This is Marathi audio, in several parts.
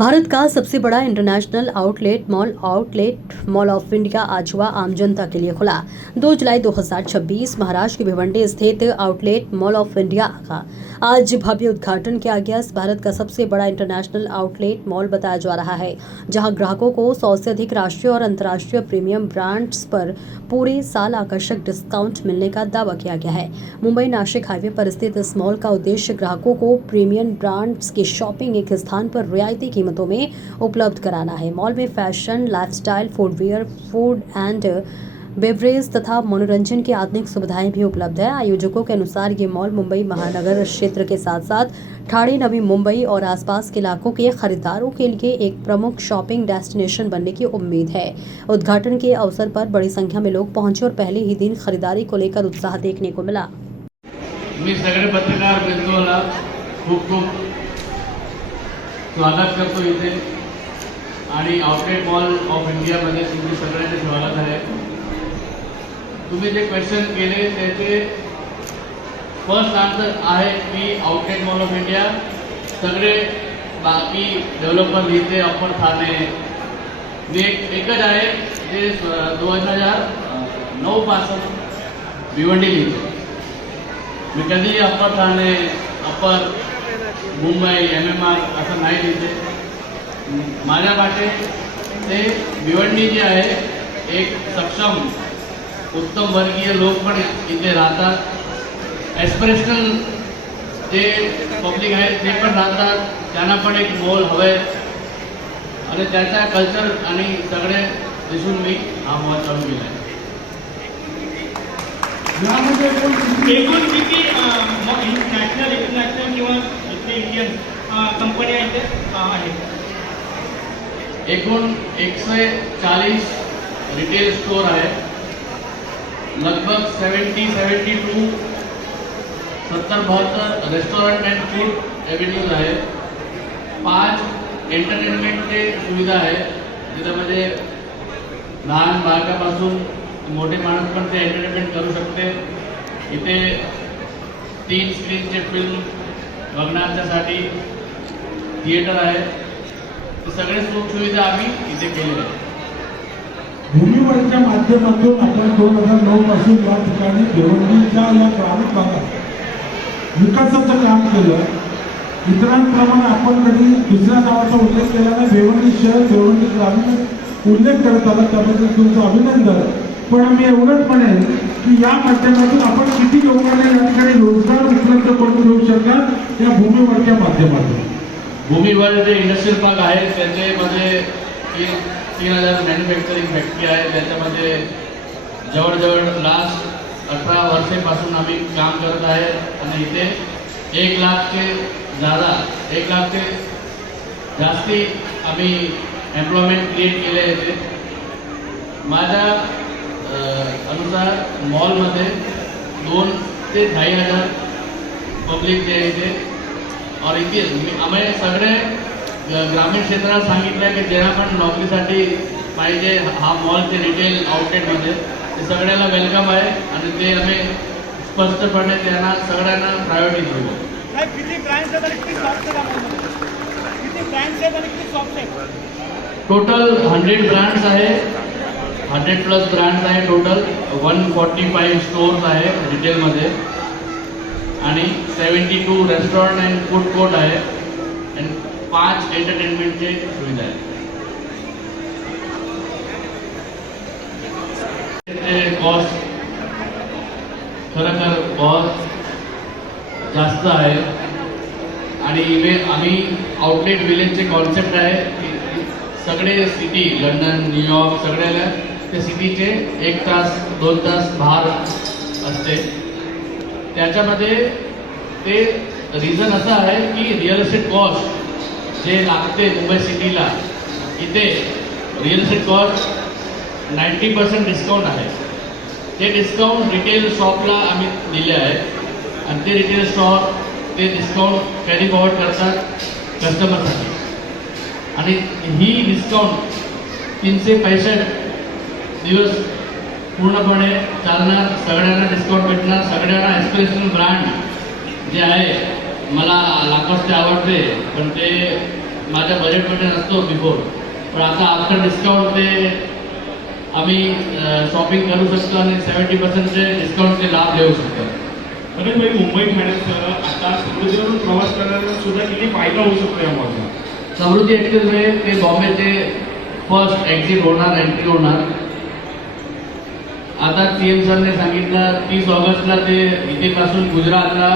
भारत का सबसे बड़ा international outlet mall of India आज हुआ आम जनता के लिए खुला। 2 जुलाई 2026 महाराष्ट्र के भिवंडी स्थित आउटलेट मॉल ऑफ इंडिया का आज भव्य उद्घाटन किया गया। इस भारत का सबसे बड़ा इंटरनेशनल आउटलेट मॉल बताया जा रहा है, जहां ग्राहकों को 100 से अधिक राष्ट्रीय और अंतर्राष्ट्रीय प्रीमियम ब्रांड्स पर पूरे साल आकर्षक डिस्काउंट मिलने का दावा किया गया है। मुंबई नासिक हाईवे पर स्थित इस मॉल का उद्देश्य ग्राहकों को प्रीमियम ब्रांड्स की शॉपिंग एक स्थान पर रियायती कीमतों में उपलब्ध कराना है। मॉल में fashion, lifestyle, footwear, food end beverage तथा मनोरंजन की आधुनिक सुविधाएं भी उपलब्ध है। आयोजकों के अनुसार ये मॉल मुंबई महानगर क्षेत्र के साथ साथ ठाणे, नवी मुंबई और आसपास के इलाकों के खरीदारों के लिए एक प्रमुख शॉपिंग डेस्टिनेशन बनने की उम्मीद है। उद्घाटन के अवसर पर बड़ी संख्या में लोग पहुंचे और पहले ही दिन खरीदारी को लेकर उत्साह देखने को मिला। मी सगळे पत्रकार बंधूंना खूप स्वागत करतो इथे आणि आउटलेट मॉल ऑफ इंडियामध्ये तुम्ही सगळ्यांचे स्वागत आहे। तुम्ही जे क्वेश्चन केले त्याचे फर्स्ट आन्सर आहे की आउटलेट मॉल ऑफ इंडिया सगळे बाकी डेव्हलपर इथे अप्पर ठाणे एकच आहे जे 2009 पासून भिवंडी लिहिते। मी कधी upper Thane, upper Mumbai, MMR असं नाही लिहिते। माझ्या वाटे ते भिवंडी जे आहे एक सक्षम उत्तम वर्गीय लोक पण इथे राहतात। एस्पिरेशनल जे पब्लिक आहे ते पण राहतात, त्यांना पण एक मॉल हवंय आणि त्याचा कल्चर आणि सगळे दिसून मी हा मॉल चालू केला आहे। एकूण किती नॅशनल, इंटरनॅशनल किंवा इंडियन कंपन्या इथे आहेत? एकूण 140 रिटेल स्टोर आहे, लगभग 72 72 रेस्टॉरंट अँड फूड एव्हेन्यूज आहे, 5 एंटरटेनमेंटचे सुविधा आहे ज्याच्यामध्ये लहान बालकापासून मोठे माणूस पण ते एंटरटेनमेंट करू शकते। इथे 3 स्क्रीनचे फिल्म बघण्यासाठी थिएटर आहे। ते सगळे सुखसुविधा आम्ही इथे केलेल्या आहेत। भूमीवरच्या माध्यमातून आपण 2009 पासून या ठिकाणी भिवंडीच्या या ग्रामीण भागात विकासाचं काम केलं। इतरांप्रमाणे आपण कधी दुसऱ्या नावाचा उल्लेख केला नाही। भिवंडी शहर, भिवंडी ग्रामीण उल्लेख करत आला, त्याबद्दल तुमचं अभिनंदन। पण मी एवढंच म्हणेन की या माध्यमातून आपण किती लोकांना या ठिकाणी रोजगार उपलब्ध करून देऊ शकाल या भूमीवरच्या माध्यमातून। भूमीवर जे इंडस्ट्रियल पार्क आहे त्याच्यामध्ये 3000 मॅन्युफॅक्चरिंग फॅक्टरी आहे, त्याच्यामध्ये जवळजवळ लास्ट 18 वर्षापासून आम्ही काम करत आहे आणि इथे 1 लाख ते जास्ती आम्ही एम्प्लॉयमेंट क्रिएट केले आहे। माझ्या अनुसार मॉलमध्ये 2 ते 2,500 पब्लिक जे आहे और इथे आम्ही सगळे ग्रामीण क्षेत्रात सांगितलं की ज्यांना पण नोकरीसाठी पाहिजे हा मॉलचे रिटेल आउटलेटमध्ये ते सगळ्याला वेलकम आहे आणि ते आम्ही स्पष्टपणे त्यांना सगळ्यांना प्रायोरिटी देऊ। टोटल 100 ब्रँड्स आहे, 100+ ब्रँड्स आहे टोटल। 145 स्टोर्स आहे रिटेलमध्ये आणि 72 रेस्टॉरंट अँड फूड कोर्ट आहे आणि 5 एंटरटेनमेंटचे सुविधा आहे। कॉस्ट खरंतर बहुत जास्त आहे आणि आम्ही आउटलेट विलेजचे कॉन्सेप्ट आहे की सगळे सिटी, लंडन, न्यूयॉर्क सगळ्याला त्या सिटीचे 1 तास 2 तास बाहेर असते। त्याच्यामध्ये ते रिझन असं आहे की रिअल इस्टेट कॉस्ट जे लागते मुंबई सिटीला, इथे रिअल इस्टेट कॉस्ट 90% डिस्काउंट आहे। ते डिस्काउंट रिटेल शॉपला आम्ही दिले आहे आणि ते रिटेल शॉप ते डिस्काउंट कॅरी फॉरवर्ड करतात कस्टमरसाठी आणि ही डिस्काउंट 365 दिवस पूर्णपणे चालणार। सगळ्यांना डिस्काउंट भेटणार, सगळ्यांना एस्पिरेशनल ब्रँड जे आहे मला लाकॉस्टे आवडते पण ते माझ्या बजेटमध्ये नसतो बिफोर, पण आता आफ्टर डिस्काउंट ते आम्ही शॉपिंग करू शकतो आणि 70% डिस्काउंटचे लाभ देऊ शकतो. अरे भाई, मुंबई ठाण्यात आता समृद्धीवरून प्रवास करणाऱ्यांना सुद्धा किती फायदा होऊ शकतो या मॉलचा? समृद्धी एक्सप्रेसवे ते बॉम्बेचे फर्स्ट एक्झिट होणार, एंट्री होणार. आता CM सरने सांगितलं 30 ऑगस्टला ते इथेपासून गुजरातला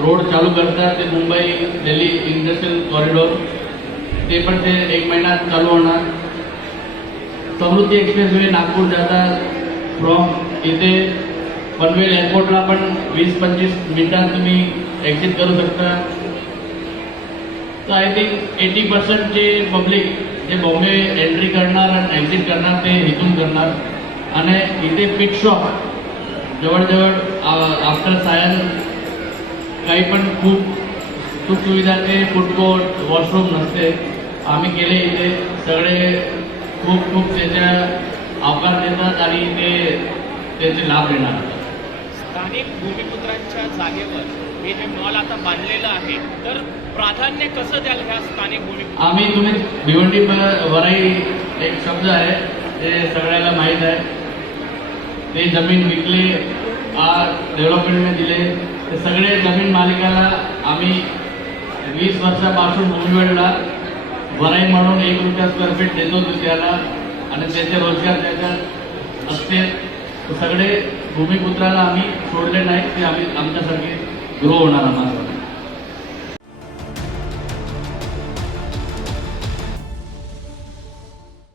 रोड चालू करतात, ते मुंबई दिल्ली इंडस्ट्रियल कॉरिडॉर, ते पण ते 1 महिन्यात चालू होणार. समृद्धी एक्सप्रेसवे नागपूर जातात फ्रॉम इथे पनवेल एअरपोर्टला पण 20-25 मिनिटात तुम्ही एक्झिट करू शकता. तर आय थिंक 80% जे पब्लिक जे बॉम्बे एंट्री करणार आणि एक्झिट करणार ते इथून करणार. आणि इथे पिट शॉप जवळजवळ आफ्टर सायन काही पण खूप सुखसुविधा, ते फूड कोर्ट, वॉशरूम नसते, आम्ही केले इथे. सगळे खूप त्याच्या आकार देतात आणि ते त्याचे लाभ देणार. स्थानिक भूमिपुत्रांच्या जागेवर हे जे मॉल आता बांधलेलं आहे, तर प्राधान्य कसं द्याल ह्या स्थानिक भूमिपुत्र? आम्ही तुम्ही भिवंडी वराई एक शब्द आहे ते सगळ्याला माहीत आहे. ते जमीन विकले, डेव्हलपमेंटने दिले. ते सगळे जमीन मालिकाला आम्ही 20 वर्षापासून भूमिवेळला वराई म्हणून 1 रुपया स्क्वेअर फीट देतो त्याला, आणि त्याचे रोजगार त्याच्यात असते. सगळे भूमिपुत्राला आम्ही सोडले नाही, ते आम्ही आमच्यासारखे ग्रो होणार आम्हाला.